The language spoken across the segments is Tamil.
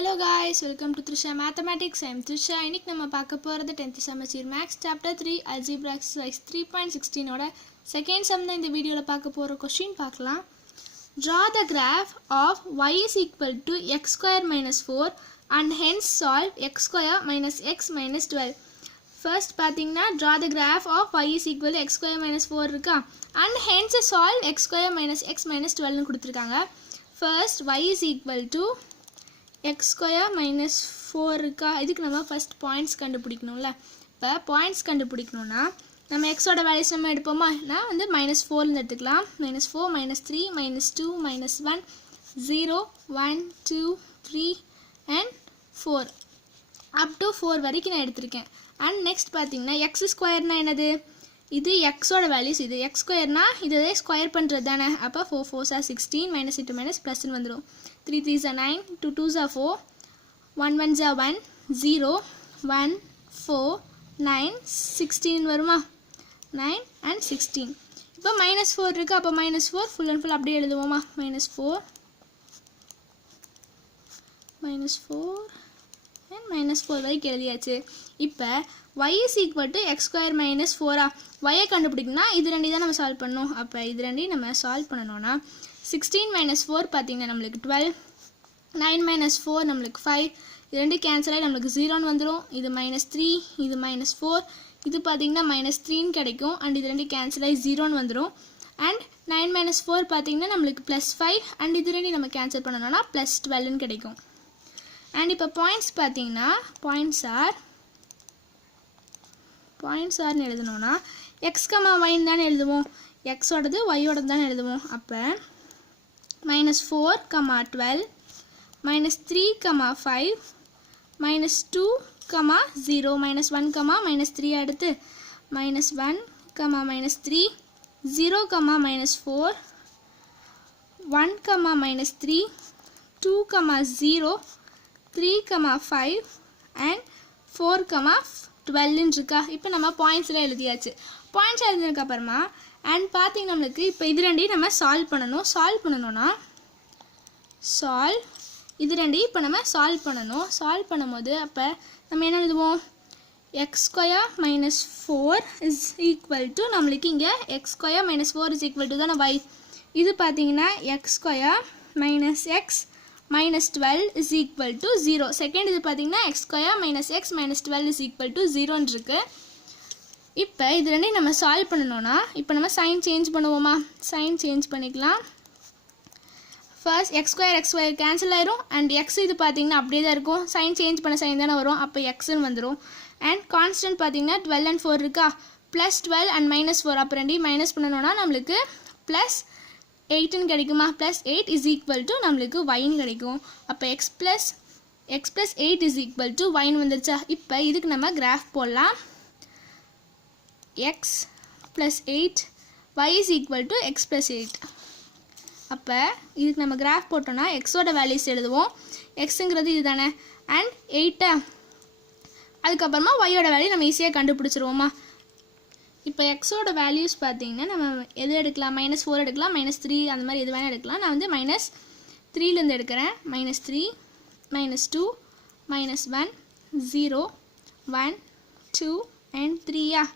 Hello guys, welcome to Trisha Mathematics. I am Trisha. இன்னைக்கு நம்ம பார்க்க போறது 10th semester Maths chapter 3 algebra exercise 3.16 ஓட செகண்ட் சம் தான் இந்த வீடியோல பார்க்க போற क्वेश्चन பார்க்கலாம். Draw the graph of y is equal to x square minus 4 and hence solve x square minus x minus 12. First பாத்தீங்கன்னா draw the graph of y is equal to x square minus 4 இருக்கா and hence solve x square minus x minus 12 னு கொடுத்திருக்காங்க. First y is equal to x square minus 4 இருக்கா இதுக்கு நம்ம first points கண்டுபிடிக்கணும்ல இப்ப points கண்டுபிடிக்கணும்னா நம்ம x ஓட வேல்யூஸ் நம்ம எடுப்போமா நான் வந்து -4 ல எடுத்துக்கலாம் -4 -3 -2 -1 0 1 2 3 and 4 up to 4 வரைக்கும் நான் எடுத்துர்க்கேன் and next பாத்தீங்கன்னா x square னா என்னது இது x ஓட வேல்யூஸ் இது x square னா இதே ஸ்கொயர் பண்றது தானே அப்ப 4 4s are 16 minus into minus plus னு வந்துரும் 3 3s are 9 2 2s are 4 1 1s are 1 0 1 4 9 16 வருமா 9 and 16 இப்போ -4 இருக்கு அப்ப -4 full and full அப்படியே எழுதுவோமா -4 and -4 வரைக்கும் எழுதியாச்சு இப்போ y is equal to x square minus 4 y கண்டுபிடிக்கணும்னா இது ரெண்டையும் தான் நம்ம சால்வ் பண்ணனும் அப்ப இது ரெண்டையும் நம்ம சால்வ் பண்ணனும்னா 16 minus 4 பாத்தீங்கன்னா நமக்கு 12 9 minus 4 நமக்கு 5 இது ரெண்டு கேன்சல் ஆயி நமக்கு 0 ன்னு வந்துரும் இது -3 இது -4 இது பாத்தீங்கன்னா -3 ன்னு கிடைக்கும் and இது ரெண்டு கேன்சல் ஆயி 0 ன்னு வந்துரும் and 9 minus 4 பாத்தீங்கன்னா நமக்கு +5 and இது ரெண்டையும் நம்ம கேன்சல் பண்ணனும்னா +12 ன்னு கிடைக்கும் and இப்போ பாயிண்ட்ஸ் பாத்தீங்கன்னா பாயிண்ட்ஸ் ஆர் ன்னு எழுதணும்னா x, y ன்னு தான் எழுதுவோம் x ஓடது y ஓடது தான் எழுதுவோம் அப்ப -4, 12 -3, 5 -2, 0 -1, -3 அடுத்து -1, -3 0, -4 1, -3 2, 0 3, 5 and 4, 12 ன்னு இருக்கா இப்போ நம்ம பாயிண்ட்ஸ்ல எழுதியாச்சு பாயிண்ட்ஸ் எழுதினதுக்கு அப்புறமா and பாத்தீங்கன்னா நமக்கு இப்போ இது ரெண்டையும் நம்ம சால்வ் பண்ணனும்னா இது ரெண்டையும் இப்போ நம்ம சால்வ் பண்ணும்போது அப்ப நம்ம என்ன எழுதுவோம் x square minus 4 is equal to நமக்கு இங்க x square minus 4 is equal to தான y இது பாத்தீங்கன்னா x square minus x minus 12 is equal to 0 second இது பாத்தீங்கன்னா x square minus x minus 12 is equal to 0 ன்னு இருக்கு இப்போ இது ரெண்டையும் நம்ம சால்வ் பண்ணனும்னா இப்போ நம்ம சைன் சேஞ்ச் பண்ணுவோமா சைன் சேஞ்ச் பண்ணிக்கலாம் ஃபர்ஸ்ட் x square கேன்சல் ஆயிரும் and x இது பாத்தீங்கன்னா அப்படியே தான் இருக்கும் சைன் சேஞ்ச் பண்ண சைன் தான வரும் அப்ப x ன்னு வந்துரும் and கான்ஸ்டன்ட் பாத்தீங்கன்னா 12 and 4 இருக்கா +12 and -4 அப்ப ரெண்டையும் மைனஸ் பண்ணனும்னா நமக்கு +8 ன்னு கிடைக்குமா +8 is equal to நமக்கு y ன்னு கிடைக்கும் அப்ப x plus 8 is equal to y ன்னு வந்துருச்சா இப்போ இதுக்கு நம்ம கிராஃப் போடலாம் x plus 8 y is equal to x plus 8 அப்ப இதுக்கு நம்ம கிராஃப் போட்டோம்னா x ஓட வேல்யூஸ் எழுதுவோம் xங்கிறது இதுதானே and 8 அதுக்கு அப்புறமா y ஓட வேல்யூ நம்ம ஈஸியா கண்டுபிடிச்சிருவோமா இப்போ x ஓட வேல்யூஸ் பாத்தீங்கன்னா நம்ம எது எடுக்கலாம் -4 எடுக்கலாம் -3 அந்த மாதிரி எது வேணா எடுக்கலாம் நான் வந்து -3 ல இருந்து எடுக்கறேன் -3 -2 -1 0 1 2 and 3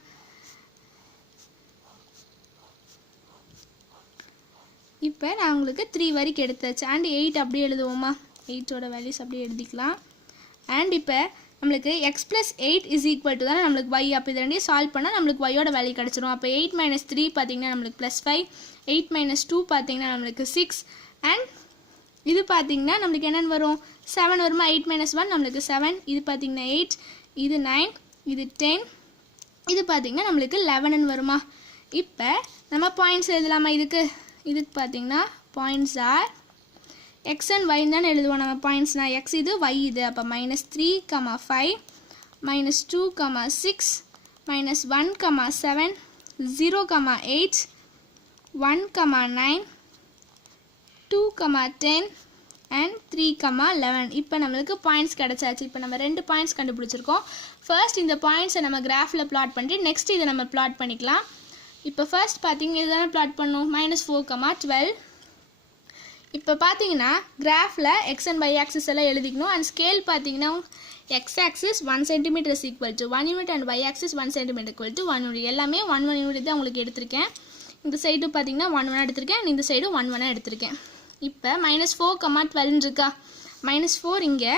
இப்போ நான் உங்களுக்கு 3 வரைக்கும் எடுத்தாச்சு and 8 அப்படியே எழுதுவோமா 8 ஓட வேல்யூஸ் அப்படியே எழுதிக்கலாம் and இப்போ நமக்கு x plus 8 is equal to தான நமக்கு y அப்ப இத ரெண்டையும் சால்வ் பண்ணா நமக்கு y ஓட வேல்யூ கிடைச்சிரும் அப்ப 8 - 3 பாத்தீங்கன்னா நமக்கு +5 8 - 2 பாத்தீங்கன்னா நமக்கு 6 and இது பாத்தீங்கன்னா நமக்கு என்னன்னு வரும் 7 வருமா 8 - 1 நமக்கு 7 இது பாத்தீங்கன்னா 8 இது 9 இது 10 இது பாத்தீங்கன்னா நமக்கு 11 ன்னு வருமா இப்போ நம்ம பாயிண்ட்ஸ் எழுதலாமா இதுக்கு பாத்தீங்கன்னா points are x and y தான் எழுதுவோம் நம்ம பாயிண்ட்ஸ்னா x இது y இது அப்ப -3, 5 -2, 6 -1, 7 0, 8 1, 9 2, 10 and 3, 11 இப்போ நமக்கு பாயிண்ட்ஸ் கிடைச்சாச்சு இப்போ நம்ம ரெண்டு பாயிண்ட்ஸ் கண்டுபிடிச்சிருக்கோம் ஃபர்ஸ்ட் இந்த பாயிண்ட்ஸை நம்ம கிராஃப்ல பிளாட் பண்ணிட்டு நெக்ஸ்ட் இத நம்ம பிளாட் பண்ணிக்கலாம் இப்போ ஃபர்ஸ்ட் பாத்தீங்க இதெல்லாம் பிளாட் பண்ணனும் -4, 12 இப்போ பார்த்தீங்கன்னா கிராஃபில் எக்ஸ் அண்ட் y ஆக்சிஸ் எல்லாம் எழுதிக்கணும். அண்ட் ஸ்கேல் பார்த்தீங்கன்னா X axis 1 cm is equal to 1 unit and y axis 1 cm equal to 1 unit. எல்லாமே 1 யூனிட் தான் உங்களுக்கு எடுத்திருக்கேன். இந்த சைடு பார்த்தீங்கன்னா 1 எடுத்திருக்கேன் அண்ட் இந்த சைடு 1 எடுத்திருக்கேன். இப்போ -4, 12 இருக்கா, -4 இங்கே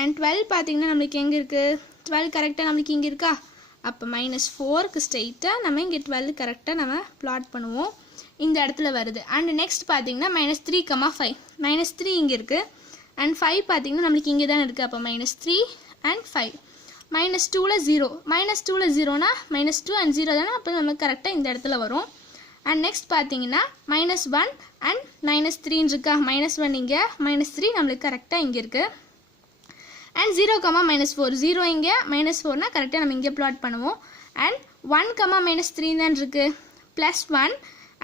அண்ட் 12 பார்த்தீங்கன்னா நம்மளுக்கு எங்கே இருக்குது, 12 கரெக்டாக நம்மளுக்கு இங்கே இருக்கா. அப்போ -4க்கு ஸ்ட்ரெயிட்டாக நம்ம இங்கே 12 கரெக்டாக நம்ம ப்ளாட் பண்ணுவோம். இந்த இடத்துல வருது. அண்ட் நெக்ஸ்ட் பார்த்தீங்கன்னா -3, 5 -3 இங்கே இருக்குது அண்ட் 5 பார்த்தீங்கன்னா நம்மளுக்கு இங்கே தானே இருக்குது. அப்போ -3 அண்ட் 5 -2ல் 0 -2ல் 0னா -2 அண்ட் 0 தானே, அப்போ நமக்கு கரெக்டாக இந்த இடத்துல வரும். அண்ட் நெக்ஸ்ட் பார்த்தீங்கன்னா -1 அண்ட் -3 இருக்கா, -1 இங்கே -3 நம்மளுக்கு கரெக்டாக இங்கே இருக்குது. அண்ட் 0, -4 0 இங்கே -4னா கரெக்டாக நம்ம இங்கே ப்ளாட் பண்ணுவோம். அண்ட் 1, -3 தான் இருக்குது, +1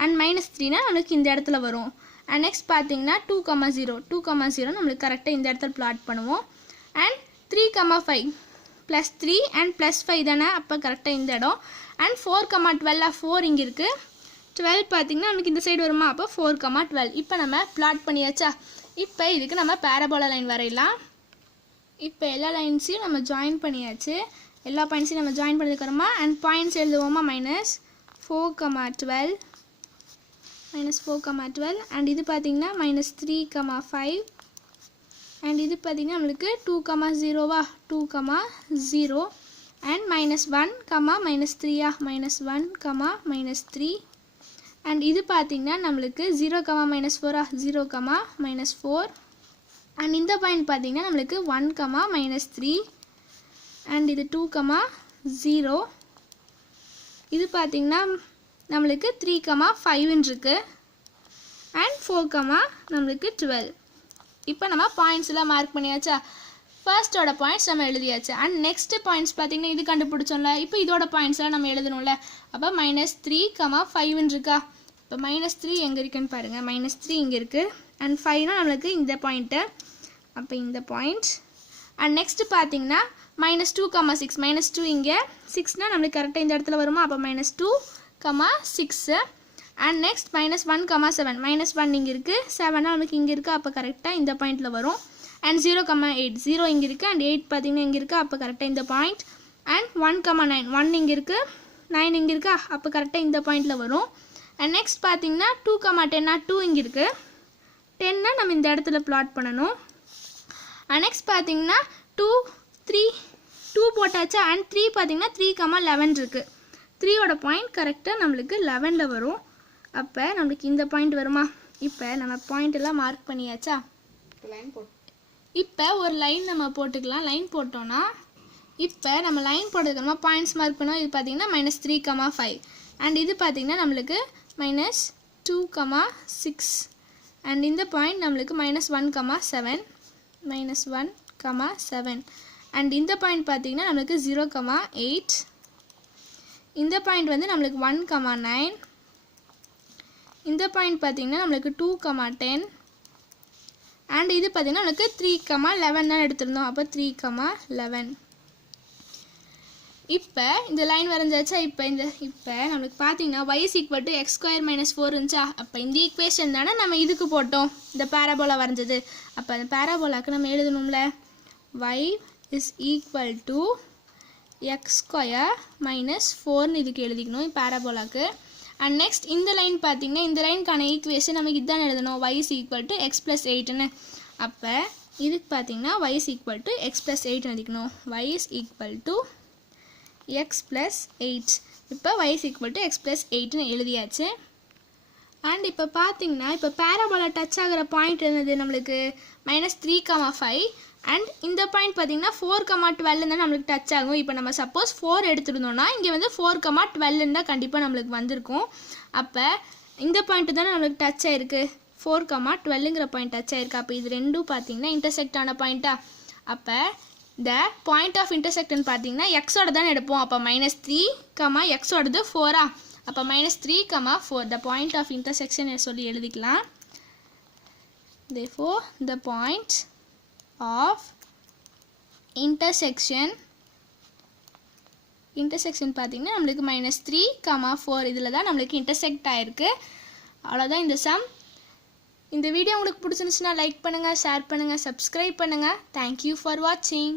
அண்ட் -3னா நம்மளுக்கு இந்த இடத்துல வரும். அண்ட் நெக்ஸ்ட் பார்த்தீங்கன்னா 2, 0 நம்மளுக்கு கரெக்டாக இந்த இடத்துல ப்ளாட் பண்ணுவோம். அண்ட் 3, 5 +3 அண்ட் +5 தானே, அப்போ கரெக்டாக இந்த இடம். அண்ட் 4, 12 4 இங்கே இருக்குது, 12 பார்த்தீங்கன்னா நமக்கு இந்த சைடு வருமா, அப்போ 4, 12 இப்போ நம்ம ப்ளாட் பண்ணியாச்சா. இப்போ இதுக்கு நம்ம பேரபோலா லைன் வரையலாம். இப்போ எல்லா லைன்ஸையும் நம்ம ஜாயின் பண்ணியாச்சு. எல்லா பாயிண்ட்ஸையும் நம்ம ஜாயின் பண்ணதுக்கப்புறமா அண்ட் பாயிண்ட்ஸ் எழுதுவோமா, -4, 12 அண்ட் இது பார்த்தீங்கன்னா -3, 5 அண்ட் இது பார்த்தீங்கன்னா நம்மளுக்கு 2, 0வா, 2, 0 அண்ட் -1, -3 -1, அண்ட் இது பார்த்தீங்கன்னா நம்மளுக்கு 0, -4 0, -4 அண்ட் இந்த பாயிண்ட் பார்த்தீங்கன்னா நம்மளுக்கு 1, -3 அண்ட் இது 2, 0 இது பார்த்தீங்கன்னா நம்மளுக்கு 3, 5 இருக்கு அண்ட் 4, நம்மளுக்கு 12. இப்போ நம்ம பாயிண்ட்ஸ் எல்லாம் மார்க் பண்ணியாச்சா. ஃபர்ஸ்டோட பாயிண்ட்ஸ் நம்ம எழுதியாச்சு. அண்ட் நெக்ஸ்ட் பாயிண்ட்ஸ் பார்த்தீங்கன்னா இது கண்டுபிடிச்சோம்ல, இப்போ இதோட பாயிண்ட்ஸ் எல்லாம் நம்ம எழுதணும்ல. அப்போ -3, 5 இருக்கா. இப்போ -3 எங்கே இருக்குன்னு பாருங்கள், -3 இங்கே இருக்குது அண்ட் 5னா நம்மளுக்கு இந்த பாயிண்ட்டு, அப்போ இந்த பாயிண்ட். அண்ட் நெக்ஸ்ட் பார்த்தீங்கன்னா -2, 6 -2 இங்கே 6னா நம்மளுக்கு கரெக்டாக இந்த இடத்துல வருமா, அப்போ -2, 6 அண்ட் நெக்ஸ்ட் -1, 7 -1 இங்கே இருக்குது, 7னா நமக்கு இங்கே இருக்குது, அப்போ கரெக்டாக இந்த பாயிண்டில் வரும். அண்ட் 0, 8 0 இங்கே இருக்குது அண்ட் 8 பார்த்தீங்கன்னா இங்கே இருக்குது, அப்போ கரெக்டாக இந்த பாயிண்ட். அண்ட் 1, 9 1 இங்கே இருக்குது, 9 இங்கே இருக்கா, அப்போ கரெக்டாக இந்த பாயிண்டில் வரும். அண்ட் நெக்ஸ்ட் பார்த்தீங்கன்னா 2, 10 2 இங்கே இருக்குது, 10னா நம்ம இந்த இடத்துல ப்ளாட் பண்ணணும். அண்ட் நெக்ஸ்ட் பார்த்தீங்கன்னா 2, 3 2 போட்டாச்சா. அண்ட் 3 பார்த்தீங்கன்னா 3, 11 இருக்குது, 3யோட பாயிண்ட் கரெக்டாக நம்மளுக்கு 11ல் வரும். அப்போ நம்மளுக்கு இந்த பாயிண்ட் வருமா. இப்போ நம்ம பாயிண்ட் எல்லாம் மார்க் பண்ணியாச்சா. இப்போ ஒரு லைன் நம்ம போட்டுக்கலாம். லைன் போட்டோன்னா இப்போ நம்ம லைன் போட்டதுக்கப்புறமா பாயிண்ட்ஸ் மார்க் பண்ணோம். இது பார்த்தீங்கன்னா -3, 5 அண்ட் இது பார்த்தீங்கன்னா நம்மளுக்கு -2, 6 அண்ட் இந்த பாயிண்ட் நம்மளுக்கு -1, 7 -1, 7 அண்ட் இந்த பாயிண்ட் பார்த்தீங்கன்னா நம்மளுக்கு 0, 8 இந்த பாயிண்ட் வந்து நம்மளுக்கு 1, 9 இந்த பாயிண்ட் பார்த்தீங்கன்னா நம்மளுக்கு 2, 10 அண்ட் இது பார்த்தீங்கன்னா நம்மளுக்கு 3, 11 தான் எடுத்திருந்தோம். அப்போ 3, 11 இப்போ இந்த லைன் வரைஞ்சாச்சா. இப்போ நம்மளுக்கு பார்த்தீங்கன்னா y = x² - 4 இருந்துச்சா. அப்போ இந்த ஈக்குவேஷன் தானே நம்ம இதுக்கு போட்டோம், இந்த பேராபோலா வரைஞ்சது. அப்போ அந்த பேராபோலாவுக்கு நம்ம எழுதணும்ல, y = x² - 4ன்னு இதுக்கு எழுதிக்கணும் பேராபோலாவுக்கு. அண்ட் நெக்ஸ்ட் இந்த லைன் பார்த்தீங்கன்னா இந்த லைனுக்கான ஈக்குவேஷன் நமக்கு இதுதான் எழுதணும், y = x + 8ன்னு. அப்போ இதுக்கு பார்த்தீங்கன்னா y = x + 8 எழுதிக்கணும், y = x + 8. இப்போ y = x + 8ன்னு எழுதியாச்சு. அண்ட் இப்போ பார்த்தீங்கன்னா இப்போ பேராபோலா டச் ஆகிற பாயிண்ட் என்னது நம்மளுக்கு -3, 5 அண்ட் இந்த பாயிண்ட் பார்த்தீங்கன்னா 4, 12 தான் நம்மளுக்கு டச் ஆகும். இப்போ நம்ம சப்போஸ் 4 எடுத்துருந்தோம்னா இங்கே வந்து 4, 12 தான் கண்டிப்பாக நம்மளுக்கு வந்திருக்கும். அப்போ இந்த பாயிண்ட்டு தானே நம்மளுக்கு டச் ஆகிருக்கு, 4, 12ங்கிற பாயிண்ட் டச் ஆகிருக்கு. அப்போ இது ரெண்டும் பார்த்தீங்கன்னா இன்டர்செக்ட் ஆன பாயிண்ட்டா. அப்போ இந்த பாயிண்ட் ஆஃப் இன்டர்செக்ட்னு பார்த்தீங்கன்னா எக்ஸோட தானே எடுப்போம். அப்போ -3, எக்ஸோடது 4ஆ. அப்போ -3, 4 the point of intersection சொல்லி எழுதிக்கலாம். Therefore the point of intersection பார்த்தீங்கன்னா நம்மளுக்கு -3, 4 இதில் தான் நம்மளுக்கு இன்டர்செக்ட் ஆகிருக்கு. அவ்வளோதான் இந்த சம். இந்த வீடியோ உங்களுக்கு பிடிச்சிருந்துச்சுன்னா லைக் பண்ணுங்கள், ஷேர் பண்ணுங்கள், சப்ஸ்கிரைப் பண்ணுங்கள். தேங்க்யூ ஃபார் வாட்சிங்.